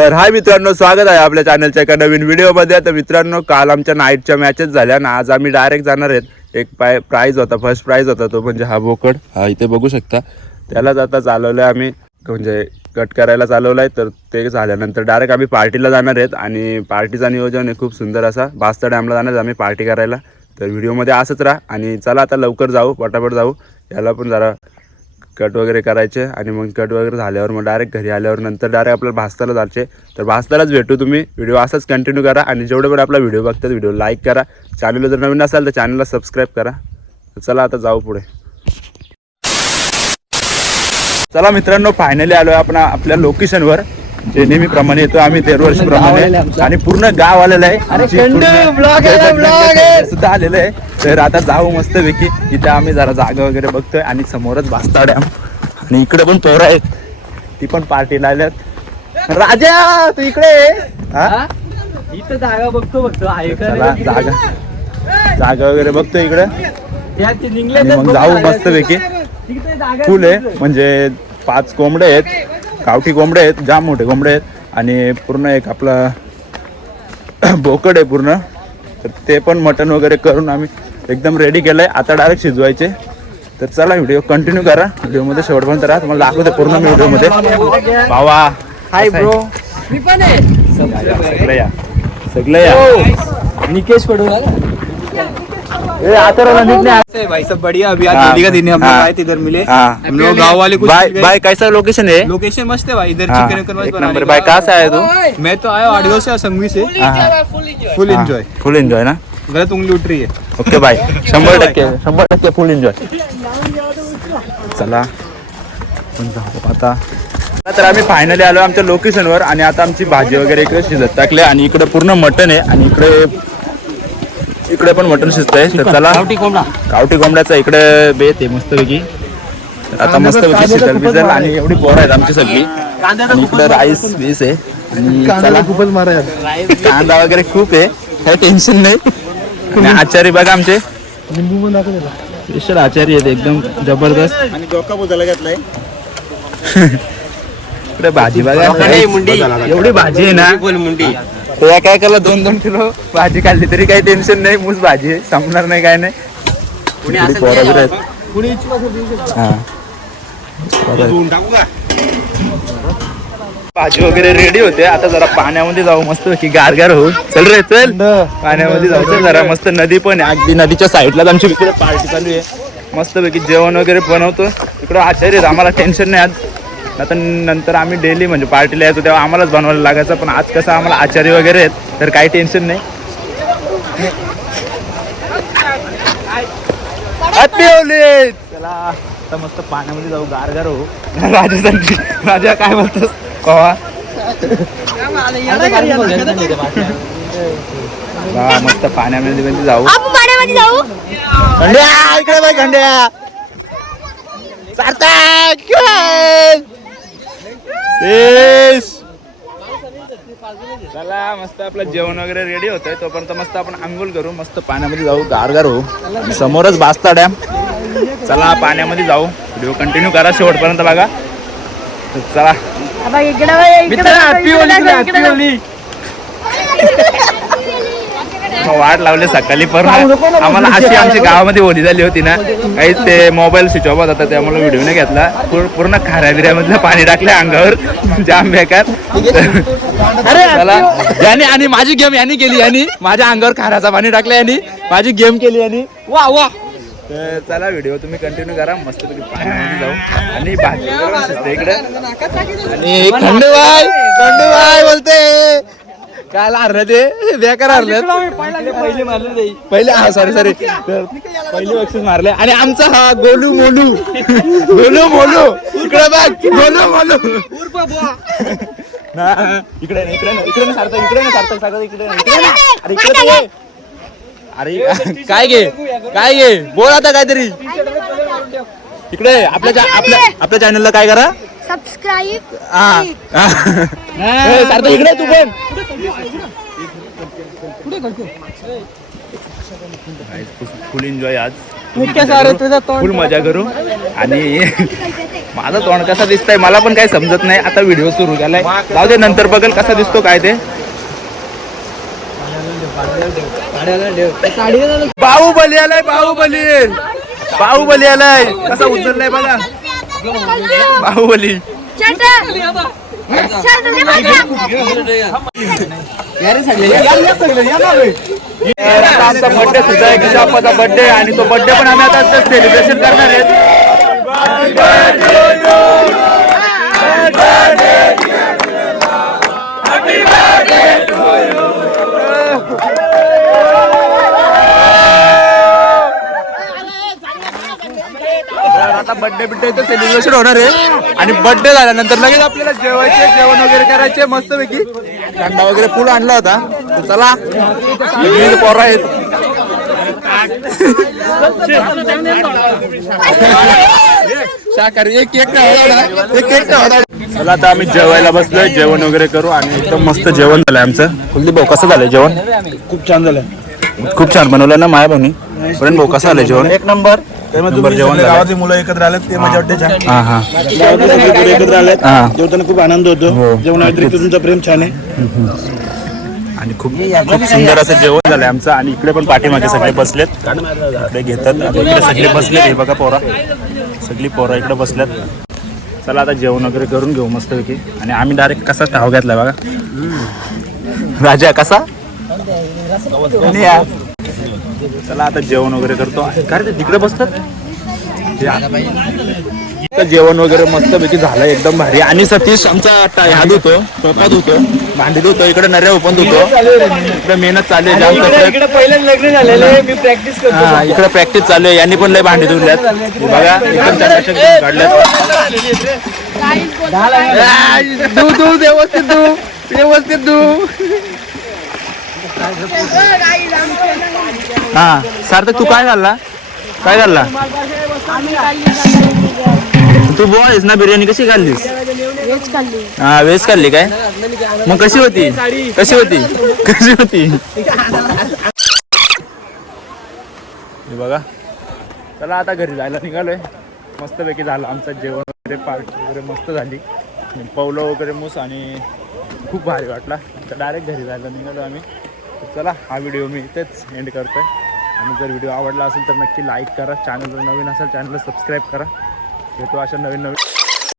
तर हाय मित्रांनो, स्वागत आहे आपल्या चॅनलच्या एका नवीन व्हिडिओमध्ये. तर मित्रांनो, काल आमच्या नाईटच्या मॅचेस झाल्या ना, आज आम्ही डायरेक्ट जाणार आहेत. एक प्राईज होता, फर्स्ट प्राईज होता तो म्हणजे हा बोकड, हा इथे बघू शकता. त्यालाच आता चालवलं आहे आम्ही, म्हणजे कट करायला चालवलं आहे. तर ते झाल्यानंतर डायरेक्ट आम्ही पार्टीला जाणार आहेत आणि पार्टीचा नियोजन आहे खूप सुंदर असा. बास्ता डॅमला जाणार आम्ही पार्टी करायला. तर व्हिडिओमध्ये असंच राहा आणि चला आता लवकर जाऊ, पटापट जाऊ. याला पण जरा कट वगैरे करायचे आणि मग कट वगैरे झाल्यावर मग डायरेक्ट घरी आल्यावर नंतर डायरेक्ट आपल्याला भास्ताला जायचे. तर भास्तालाच भेटू. तुम्ही व्हिडिओ असाच कंटिन्यू करा आणि जेवढे पण आपला व्हिडिओ बघतात व्हिडिओ लाईक करा. चॅनलला जर नवीन असाल तर चॅनलला सबस्क्राईब करा. तर चला आता जाऊ पुढे. चला मित्रांनो, फायनली आलो आहे आपण आपल्या लोकेशनवर, जे नेहमीप्रमाणे येतो आम्ही दरवर्षीप्रमाणे. आणि पूर्ण गाव आलेलं आहे सुद्धा आलेलं आहे. तर आता जाऊ मस्तपैकी. इथे आम्ही जरा जागा वगैरे बघतोय आणि समोरच भास्ता डॅम आणि इकडे पण पोरं आहेत, ती पण पार्टीला आल्यात. राजा तू इकडे इथं जागा बघतो जागा वगैरे बघतो इकडे. आणि मग जाऊ मस्तपैकी. फुल आहे म्हणजे 5 कोंबडे आहेत, गावठी कोंबडे आहेत, जाम मोठे कोंबडे आहेत. आणि पूर्ण एक आपला बोकड आहे पूर्ण. तर ते पण मटण वगैरे करून आम्ही एकदम रेडी केलंय. आता डायरेक्ट शिजवायचे. तर चला व्हिडिओ कंटिन्यू करा, व्हिडिओमध्ये शेवटपर्यंत राहा. तुम्हाला दाखवते पूर्ण मी व्हिडिओमध्ये. भावा हाय ब्रो, मी पण आहे. सगळे या निकेश पडून भाई सब बढ़िया. अभी आज होली का दिन है, हम लोग आए थे इधर मिले. हम लोग गाँव वाले कुछ भाई कैसा लोकेशन है? लोकेशन मस्त है भाई. इधर चिकन नंबर भाई. कहाँ से आए तू? मैं तो आया आडियो से, संगवी से. Full enjoy. फुल एंजॉय ना. गलत उंगली उठ रही है. ओके भाई, 100% फुल एंजॉय. चला आता. तर आम्ही फायनली आलो आमच्या लोकेशनवर आणि आता आमची भाजी वगैरे इकडे शिजत टाकले आणि इकडे पूर्ण मटन आहे आणि इकडे पण मटन शिजत आहे. तर चला, गावठी कोंबड्याचा इकडे बेत आहे मस्तपैकी. आता मस्तपैकी शिजल आणि एवढी पोरं आहेत आमची सगळी. आणि इकडे राईस बीस आहे आणि कांदा वगैरे खूप आहे, काही टेन्शन नाही. आचारी बघा आमचे, स्पेशल आचारी आहेत एकदम जबरदस्त. आणि डोका बोलायला घेतलाय. इकडे भाजी बघा, एवढी भाजी आहे ना. ते काय केलं, 2-2 किलो भाजी खाल्ली तरी काही टेन्शन नाही. मूस भाजी आहे, संपणार नाही काय नाही. भाजी वगैरे रेडी होते. आता जरा पाण्यामध्ये जाऊ मस्त की गारगार होऊ. चल रे चल, पाण्यामध्ये जाऊ. चल जरा मस्त. नदी पण आहे अगदी, नदीच्या साईडलाच आमची इकडे पार्टी चालू आहे. मस्तपैकी जेवण वगैरे बनवतो. इकडं आचार्य, आम्हाला टेन्शन नाही आज. आता नंतर आम्ही डेली म्हणजे पार्टीला यायचो तेव्हा आम्हालाच बनवायला लागायचं. पण आज कसं आम्हाला आचार्य वगैरे आहेत तर काही टेन्शन नाही. चला आता मस्त पाण्यामध्ये जाऊ, गारगार हो. राजा काय बोलतोस कवा? मस्त पाण्यामध्ये जाऊ. खंड्या इकडे बाई, खंड्या चला मस्त आपलं जेवण वगैरे रेडी होतंय. तोपर्यंत मस्त आपण आंघोळ करू, मस्त पाण्यामध्ये जाऊ, गारगार हो. समोरच भास्ता डॅम. चला पाण्यामध्ये जाऊ, व्हिडिओ कंटिन्यू करा शेवटपर्यंत बघा. चला वाट लावले सकाळी, पण आम्हाला अशी आमची गावामध्ये होली झाली होती ना, काहीच ते मोबाईल स्विच ऑफ होता त्यामुळे व्हिडिओ नाही घेतला. पूर्ण खाऱ्या बिऱ्यामधलं पाणी टाकलं अंगावर, जाम बेकार. चला याने, आणि माझी गेम यांनी केली. यांनी माझ्या अंगावर खाऱ्याचं पाणी टाकलं, यांनी माझी गेम केली यांनी. वा वा. तर चला व्हिडिओ तुम्ही कंटिन्यू करा. मस्तपैकी पाण्यामध्ये जाऊ आणि भाजी शिजते इकडे. आणि खंडूबाई बोलते काय हरलं ते, बेकार हरलं पहिले. हा सॉरी पहिले बक्षीस मारले. आणि आमचा हा गोलू मोलू इकडे बघ, गोलू मोलू. इकडे नाही सारखं इकडे. अरे काय घे बोल आता काहीतरी. इकडे आपल्या चॅनलला काय करा, सबस्क्राईब. सारखं इकडे तू पण. फुल एन्जॉय आज तुझं फुल मजा करू. आणि माझं तोंड कसा दिसतंय मला पण काही समजत नाही. आता व्हिडिओ सुरू झालाय, जाऊ दे नंतर बघल कसा दिसतो काय ते. बाहुबली आलाय, बाहुबली बाहुबली आलाय. कसा उचललाय बघा बाहुबली. आमचा बर्थडे सुद्धा आहे, किशाप्पाचा बर्थडे. आणि तो बर्थडे पण आम्ही आता सेलिब्रेशन करणार आहेत. आता बर्थडे सेलिब्रेशन होणार आहे. आणि बर्थडे झाल्यानंतर लगेच आपल्याला जेवायचे, जेवण वगैरे करायचे मस्तपैकी. थंडा वगैरे फुल आणला होता. तर चला पोरं आहेत. शाकाहारी एक चला आता आम्ही जेवायला बसलोय, जेवण वगैरे करू. आणि एकदम मस्त जेवण झालंय आमचं. कुलदीप भाऊ कसं झालंय जेवण? खूप छान झालं. खूप छान बनवलं ना माया भाऊनी. पण भाऊ कसं झालंय जेवण? एक नंबर. जेवण गावातली मुलं एकत्र आलेत ते माझ्या वाटते छान. हा हा एकत्र आलेत, हा. जेवताना खूप आनंद होतो. जेवणा व्यतिरिक्त तुमचं प्रेम छान आहे. आणि खूप सुंदर असं जेवण झालंय आमचं. आणि इकडे पण पाठीमागे सगळे बसलेत, इकडे घेतात. आता इकडे सगळे बसलेत, हे बघा पोरा, सगळी पोरं इकडे बसल्यात. चला आता जेवण वगैरे करून घेऊ मस्तपैकी. आणि आम्ही डायरेक्ट कसा ठाव घेतलाय बघा. राजा कसा. चला आता जेवण वगैरे करतो. काय ते तिकडे बसतात. जेवण वगैरे मस्तपैकी झालं एकदम भारी. आणि सतीश आमचा ह्यात होतो, टोपात होतो, भांडीत होतो. इकडे नऱ्या ओपन होतो. इकडे मेहनत चालू आहे. इकडे पहिल्यांदा लग्न झालेलं मी प्रॅक्टिस करतो. इकडे प्रॅक्टिस चालू आहे. यांनी पण लय भांडी धुरल्यात बघा. एकदम चकाचक काढल्यात. व्यवस्थित धू. हा सार्थक तू काय घालला? काय घालला तू? बोळीस ना बिर्याणी कशी खाल्लीस? हा व्हेज खाल्ली काय? मग कशी होती? कशी होती? कशी होती? बघा. चला आता घरी जायला निघालोय. मस्तपैकी झालं आमचं जेवण वगैरे, पार्टी वगैरे मस्त झाली. पवलं वगैरे मूस आणि खूप भारी वाटला. तर डायरेक्ट घरी जायला निघालो आम्ही. चला हा व्हिडिओ मी इथेच एंड करतोय. आणि जर व्हिडिओ आवडला असेल तर नक्की लाईक करा. चॅनलवर नवीन असेल चॅनलला सबस्क्राईब करा. भेटू अशा नवीन